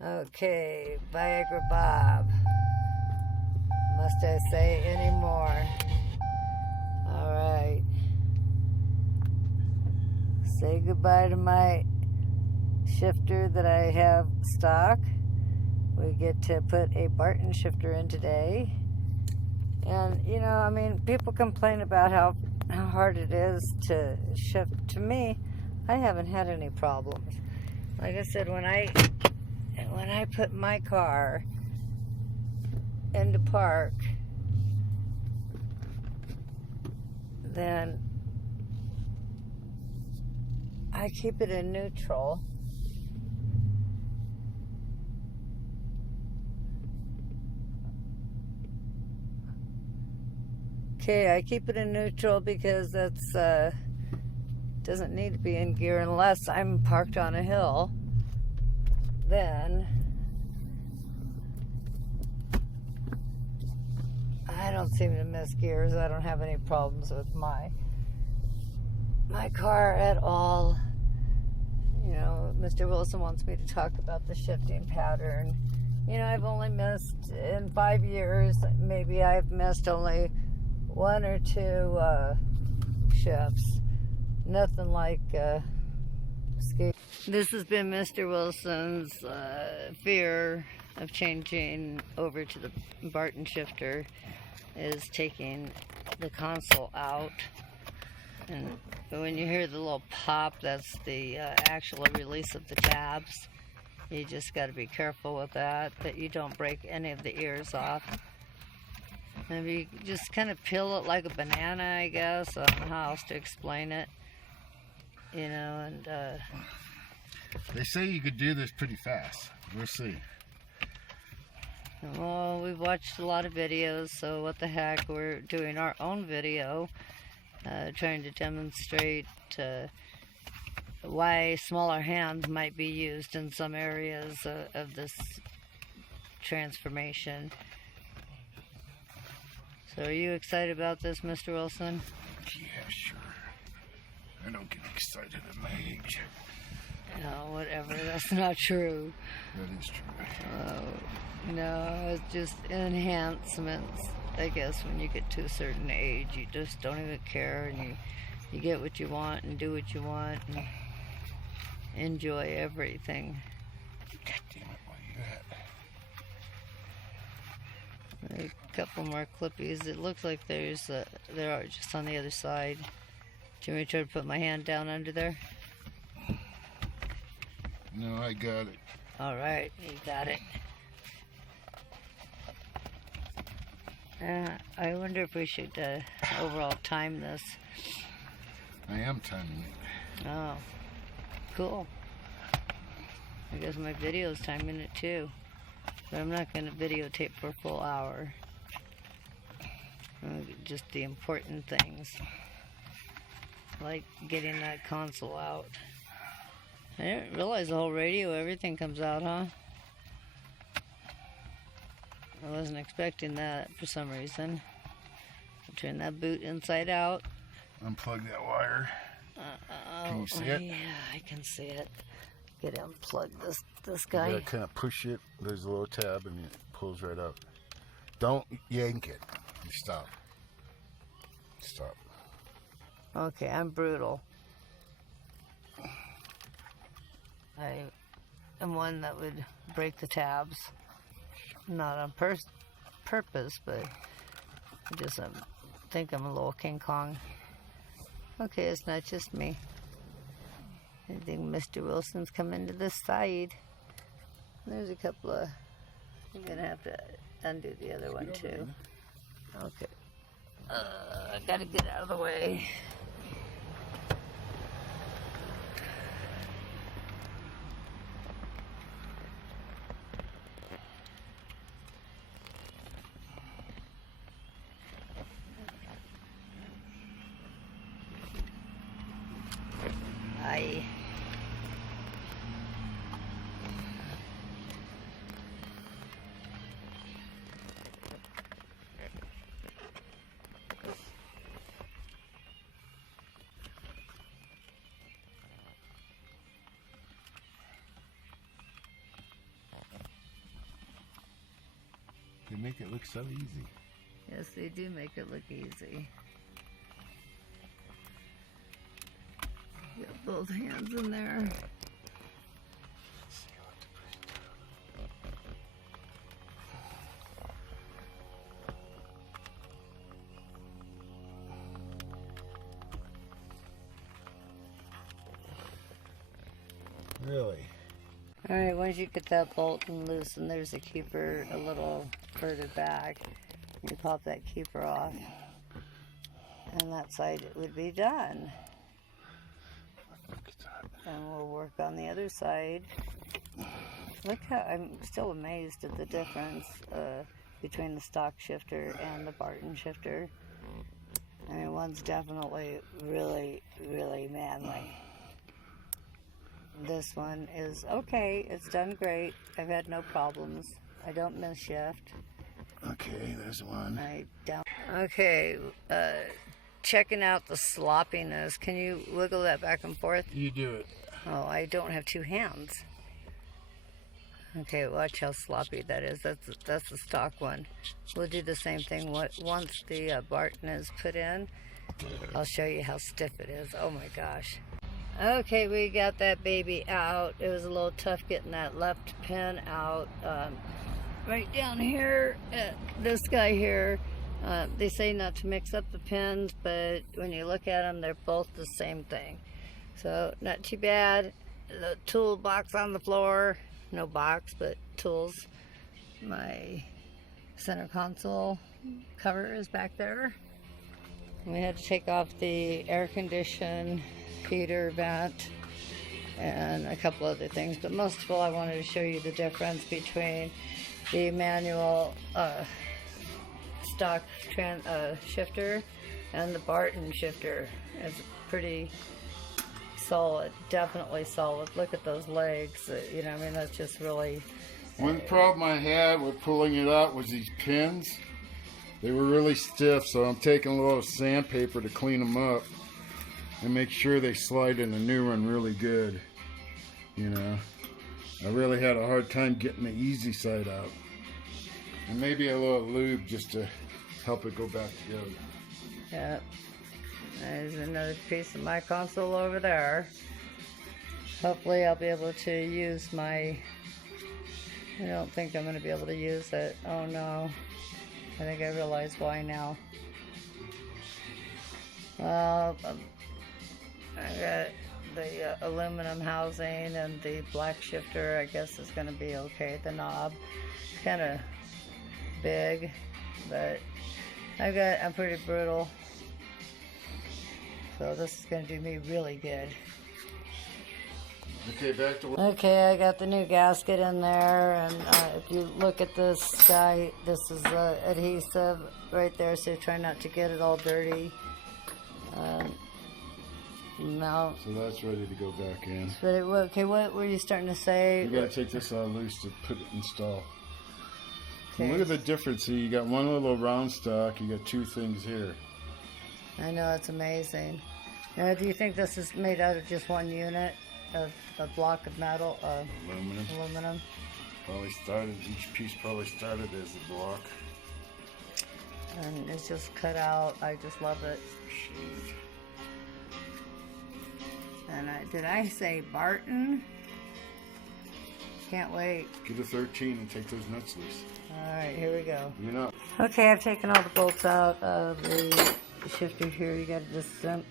Okay, Viagra Bob. Must I say any more? Alright. Say goodbye to my shifter that I have stock. We get to put a Barton Shifter in today. And, you know, I mean, people complain about how hard it is to shift. To me, I haven't had any problems. Like I said, when I put my car into park, then I keep it in neutral. Okay, I keep it in neutral because that's doesn't need to be in gear unless I'm parked on a hill. Then I don't seem to miss gears. I don't have any problems with my car at all. You know, Mr. Wilson wants me to talk about the shifting pattern. You know, I've only missed, in 5 years, maybe I've missed only 1 or 2 shifts. Nothing like skate. This has been Mr. Wilson's fear of changing over to the Barton Shifter, is taking the console out. And when you hear the little pop, that's the actual release of the tabs. You just got to be careful with that you don't break any of the ears off. And you just kind of peel it like a banana, I guess. I don't know how else to explain it. You know, and they say you could do this pretty fast. We'll see. Well, we've watched a lot of videos, so what the heck, we're doing our own video, trying to demonstrate why smaller hands might be used in some areas of this transformation. So are you excited about this, Mr. Wilson? Yeah, sure. I don't get excited at my age. No, whatever, that's not true. That is true. No, it's just enhancements. I guess when you get to a certain age, you just don't even care, and you get what you want and do what you want and enjoy everything. God damn it, what are you at? A couple more clippies. It looks like there are just on the other side. Do you want me to try to put my hand down under there? No, I got it. All right, you got it. I wonder if we should overall time this. I am timing it. Oh, cool. I guess my video's timing it too. But I'm not going to videotape for a full hour. Just the important things. Like getting that console out. I didn't realize the whole radio, everything comes out, huh? I wasn't expecting that for some reason. I'll turn that boot inside out. Unplug that wire. Can you see it? Yeah, I can see it. Get to unplug this guy. You gotta kind of push it. There's a little tab and it pulls right out. Don't yank it. Stop. Stop. Okay, I'm brutal. I am one that would break the tabs. Not on purpose, but I just think I'm a little King Kong. Okay, it's not just me. I think Mr. Wilson's coming to this side. There's a couple of... I'm going to have to undo the other one too. Okay. I got to get out of the way. Aye. make it look so easy. Yes, they do make it look easy. Get both hands in there. Really? Alright, once you get that bolt loose, and there's a keeper a little further back, you pop that keeper off, and that side would be done. Look at that. And we'll work on the other side. Look how, I'm still amazed at the difference between the stock shifter and the Barton shifter. I mean, one's definitely really, really manly. This one is okay. It's done great. I've had no problems. I don't miss shift. Okay, there's one. I don't. Okay, checking out the sloppiness. Can you wiggle that back and forth? You do it. Oh, I don't have two hands. Okay, watch how sloppy that is. That's the stock one. We'll do the same thing once the Barton is put in. I'll show you how stiff it is. Oh my gosh. Okay, we got that baby out. It was a little tough getting that left pin out. Right down here, this guy here, they say not to mix up the pins, but when you look at them, they're both the same thing. So, not too bad. The toolbox on the floor, no box, but tools. My center console cover is back there. We had to take off the air condition heater vent and a couple other things, but most of all I wanted to show you the difference between the manual stock shifter and the Barton shifter. It's pretty solid, definitely solid. Look at those legs, you know, I mean, that's just really... One problem I had with pulling it out was these pins. They were really stiff, so I'm taking a little sandpaper to clean them up and make sure they slide in the new one really good. You know, I really had a hard time getting the easy side out. And maybe a little lube just to help it go back together. Yeah, there's another piece of my console over there. Hopefully I'll be able to use my... I don't think I'm going to be able to use it. Oh no. I think I realize why now. Well, I got the aluminum housing, and the black shifter I guess is going to be okay. The knob is kind of big, but I'm pretty brutal, so this is going to do me really good. Okay, back to work. Okay, I got the new gasket in there, and if you look at this guy, this is adhesive right there, so try not to get it all dirty. No. So that's ready to go back in. Okay, what were you starting to say? You gotta take this all loose to put it install. Okay. Look at the difference. See, you got one little round stock, you got two things here. I know, it's amazing. Now, do you think this is made out of just one unit of a block of metal? Aluminum. Probably started, each piece probably started as a block. And it's just cut out. I just love it. Jeez. And did I say Barton? Can't wait. Get a 13 and take those nuts loose. Alright, here we go. You know. Okay, I've taken all the bolts out of the shifter here. You got to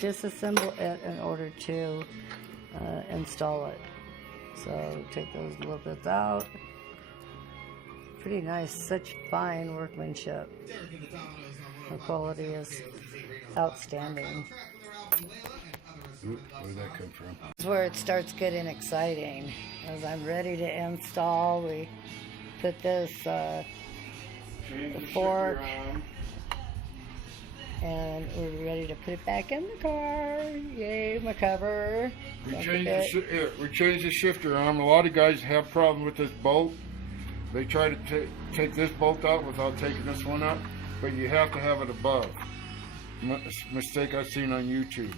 disassemble it in order to install it. So take those little bits out. Pretty nice, such fine workmanship. The quality is outstanding. Oop, where did that come from? This is where it starts getting exciting. As I'm ready to install, we put this fork, and we're ready to put it back in the car. Yay, my cover. We changed the shifter arm. A lot of guys have problems with this bolt. They try to take this bolt out without taking this one out, but you have to have it above. Mistake I've seen on YouTube.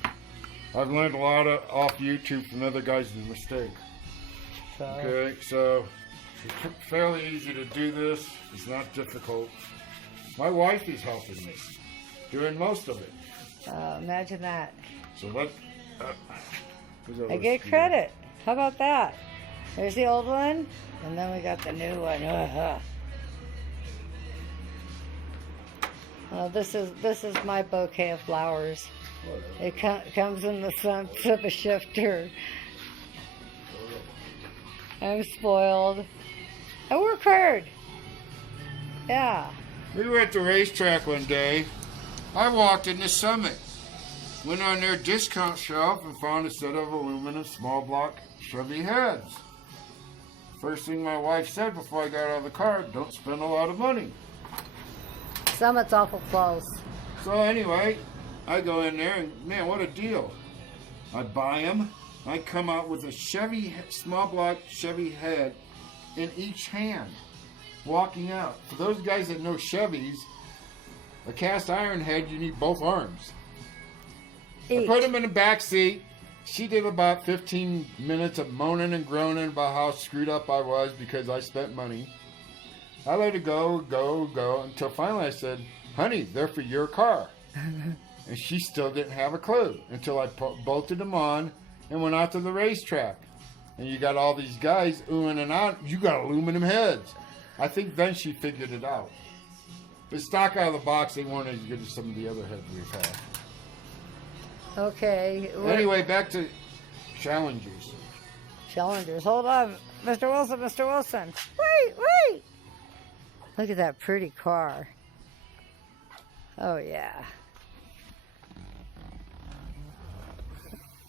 I've learned a lot off YouTube from other guys' mistake. Okay, so It's fairly easy to do this. It's not difficult. My wife is helping me, doing most of it. Imagine that. So what? I get credit. How about that? There's the old one, and then we got the new one. This is my bouquet of flowers. It comes in the front of a shifter. I'm spoiled. I work hard. Yeah. We were at the racetrack one day. I walked in the Summit, went on their discount shelf and found a set of aluminum small block Chevy heads. First thing my wife said before I got out of the car, don't spend a lot of money. Summit's awful close. So anyway, I go in there and man, what a deal. I buy them. I come out with a Chevy, small block Chevy head in each hand, walking out. For those guys that know Chevys, a cast iron head, you need both arms. I put them in the back seat. She did about 15 minutes of moaning and groaning about how screwed up I was because I spent money. I let it go, until finally I said, honey, they're for your car. And she still didn't have a clue until I bolted them on and went out to the racetrack. And you got all these guys oohing and out. You got aluminum heads. I think then she figured it out. But stock out of the box, they weren't as good as some of the other heads we've had. Okay. Anyway, back to Challengers. Challengers. Hold on. Mr. Wilson, Mr. Wilson. Wait. Look at that pretty car. Oh, yeah.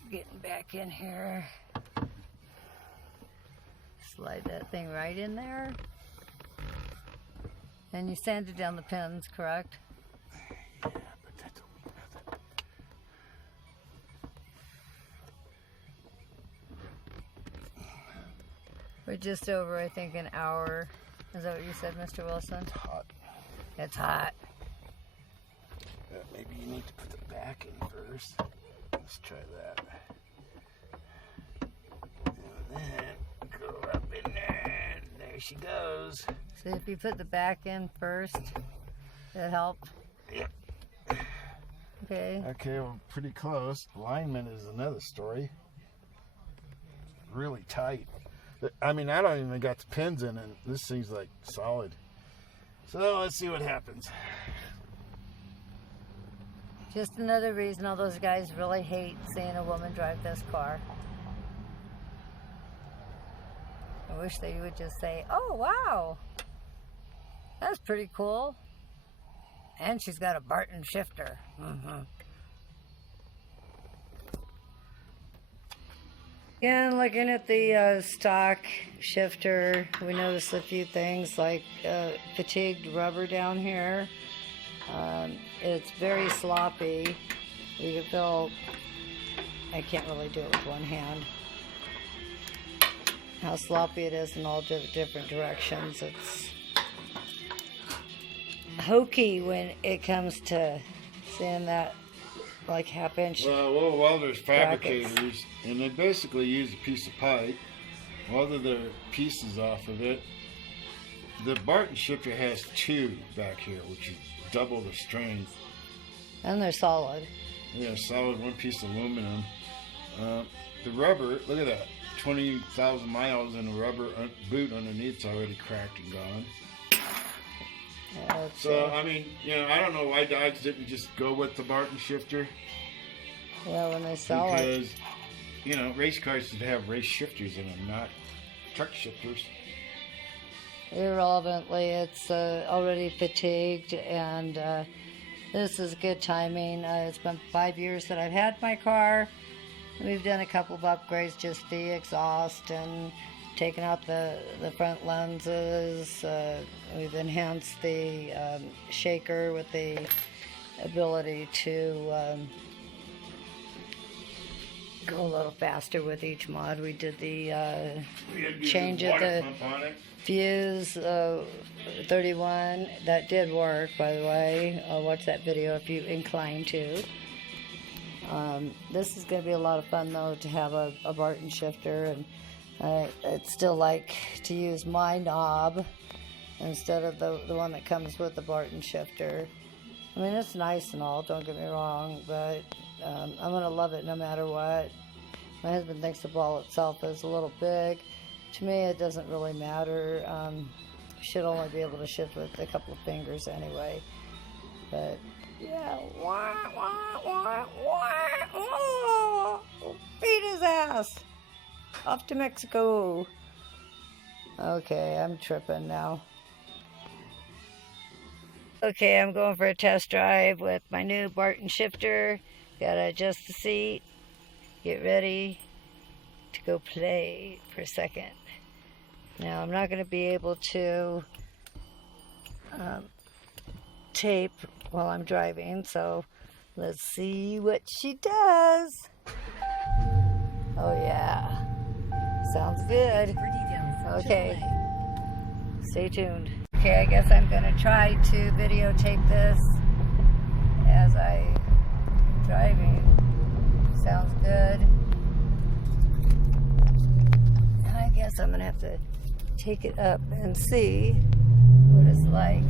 Getting back in here. Slide that thing right in there. And you sanded down the pins, correct? Yeah, but that's a We're just over, I think, an hour. Is that what you said, Mr. Wilson? It's hot. It's hot. Maybe you need to put the back in first. Let's try that. And then go up in there. There she goes. So if you put the back in first, that helped? Yep. Okay. Okay, well, pretty close. Alignment is another story. Really tight. I mean, I don't even got the pins in it. This thing's like solid. So let's see what happens. Just another reason all those guys really hate seeing a woman drive this car. I wish they would just say, oh, wow. That's pretty cool. And she's got a Barton Shifter. Mm-hmm. And looking at the stock shifter, we noticed a few things like fatigued rubber down here. It's very sloppy. You can feel, I can't really do it with one hand, how sloppy it is in all different directions. It's hokey when it comes to seeing that like half-inch. Well, there's fabricators, brackets. and they basically use a piece of pipe, weather the pieces off of it. The Barton Shifter has two back here, which is double the strength. And they're solid. Yeah, solid one piece of aluminum. The rubber, look at that, 20,000 miles, and the rubber boot underneath's already cracked and gone. So, I mean, I don't know why Dodge didn't just go with the Barton Shifter. Yeah, when they sell it. Because, race cars should have race shifters in them, not truck shifters. Irrelevantly, it's already fatigued, and this is good timing. It's been 5 years that I've had my car. We've done a couple of upgrades, just the exhaust and taken out the front lenses. We've enhanced the shaker with the ability to go a little faster with each mod. We did the change of the fuse 31. That did work, by the way. I'll watch that video if you incline to. This is going to be a lot of fun, though, to have a Barton Shifter. And I'd still like to use my knob instead of the one that comes with the Barton Shifter. I mean, it's nice and all, don't get me wrong, but I'm going to love it no matter what. My husband thinks the ball itself is a little big. To me, it doesn't really matter. Should only be able to shift with a couple of fingers anyway. But, yeah. Beat his ass! Off to Mexico. Okay, I'm tripping now. Okay, I'm going for a test drive with my new Barton Shifter. Gotta adjust the seat. Get ready to go play for a second. Now, I'm not going to be able to tape while I'm driving, so let's see what she does. Oh, yeah. Sounds good. Okay. Stay tuned. Okay, I guess I'm going to try to videotape this as I'm driving. Sounds good. I guess I'm going to have to take it up and see what it's like.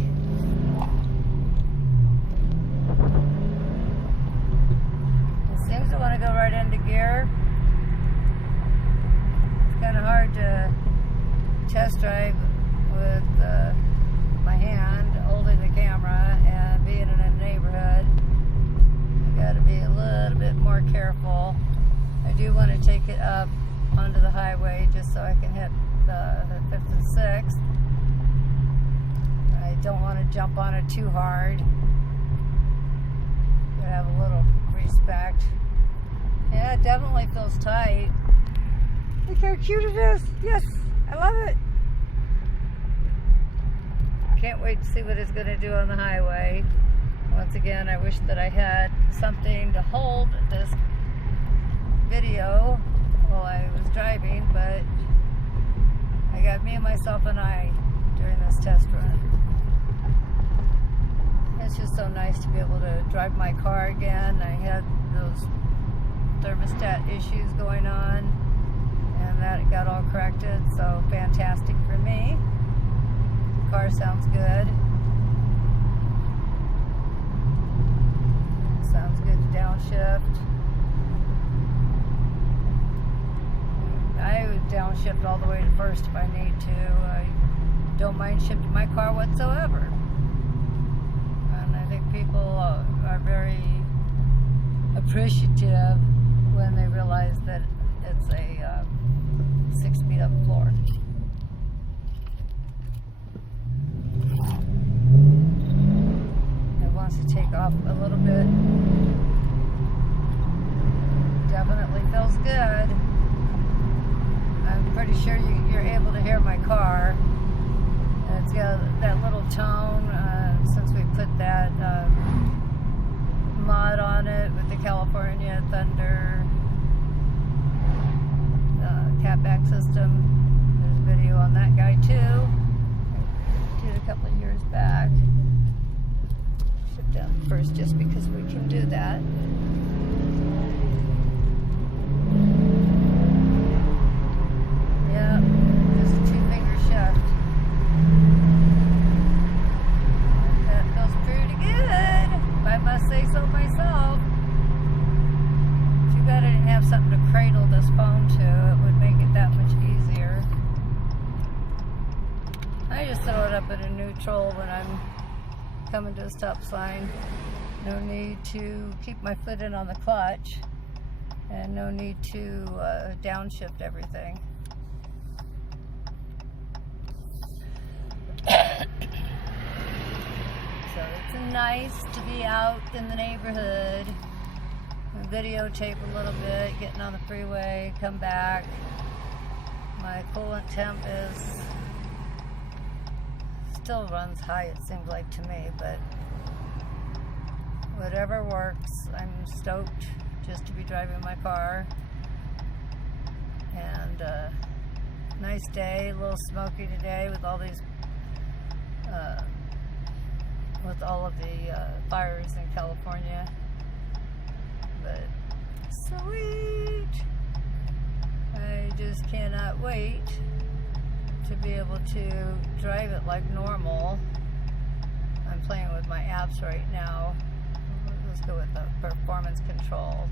It seems to want to go right into gear. It's kind of hard to test drive with my hand holding the camera and being in a neighborhood. You got to be a little bit more careful. I do want to take it up onto the highway just so I can hit the 5th and 6th. I don't want to jump on it too hard. Gotta have a little respect. Yeah, it definitely feels tight. Look how cute it is. Yes, I love it. Can't wait to see what it's going to do on the highway. Once again, I wish that I had something to hold this video while I was driving, but I got me, myself, and I during this test run. It's just so nice to be able to drive my car again. I had those thermostat issues going on, and that got all corrected, so fantastic for me. Car sounds good. Sounds good to downshift. I would downshift all the way to first if I need to. I don't mind shifting my car whatsoever. And I think people are very appreciative when they realize that it's a 6 feet up floor. It wants to take off a little bit. Definitely feels good. I'm pretty sure you're able to hear my car. And it's got that little tone since we put that mod on it with the California Thunder catback system. There's a video on that guy too. I did a couple of years back. Shift down first just because we can do that. Yeah, just a 2-finger shift. That feels pretty good, if I must say so myself. Too bad I didn't have something to cradle this phone to. It would make it that much easier. I just throw it up at a neutral when I'm coming to a stop sign. No need to keep my foot in on the clutch, and no need to downshift everything. So it's nice to be out in the neighborhood, videotape a little bit, getting on the freeway, come back. My coolant temp is still runs high, it seems like to me, but whatever works. I'm stoked just to be driving my car. And nice day, a little smoky today with all these with all of the fires in California, but sweet. I just cannot wait to be able to drive it like normal. I'm playing with my apps right now. Let's go with the performance control.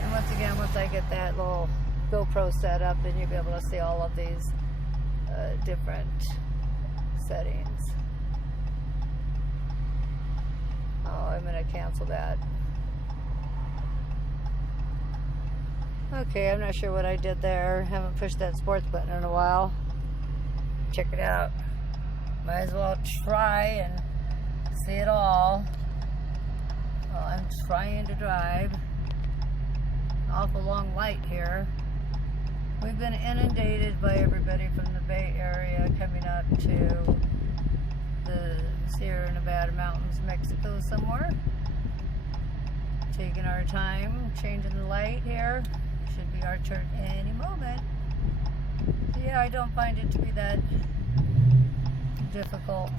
And once again, once I get that little GoPro set up, then you'll be able to see all of these different settings. Oh, I'm going to cancel that. Okay, I'm not sure what I did there. Haven't pushed that sports button in a while. Check it out. Might as well try and see it all. Well, I'm trying to drive. Awful long light here. We've been inundated by everybody from the Bay Area coming up to the Sierra Nevada mountains, Mexico somewhere. Taking our time, changing the light here. Should be our turn any moment. So yeah, I don't find it to be that difficult.